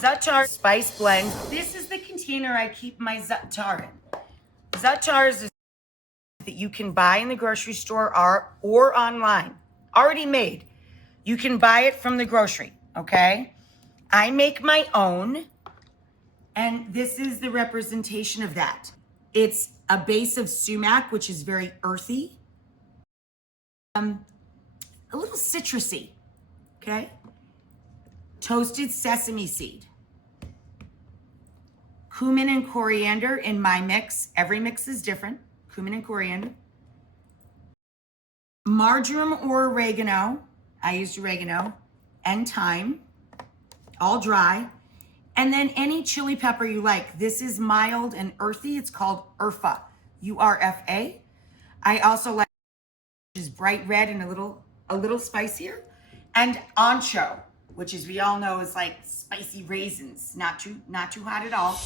Za'atar spice blend. This is the container I keep my za'atar in. Za'atar is that you can buy in the grocery store or online, already made. You can buy it from the grocery, okay? I make my own, and this is the representation of that. It's a base of sumac, which is very earthy, a little citrusy, okay? Toasted sesame seed, cumin and coriander in my mix. Every mix is different. Cumin and coriander. Marjoram or oregano. I used oregano and thyme, all dry. And then any chili pepper you like. This is mild and earthy. It's called Urfa, U-R-F-A. I also like is bright red and a little spicier. And ancho, which is we all know is like spicy raisins, not too hot at all.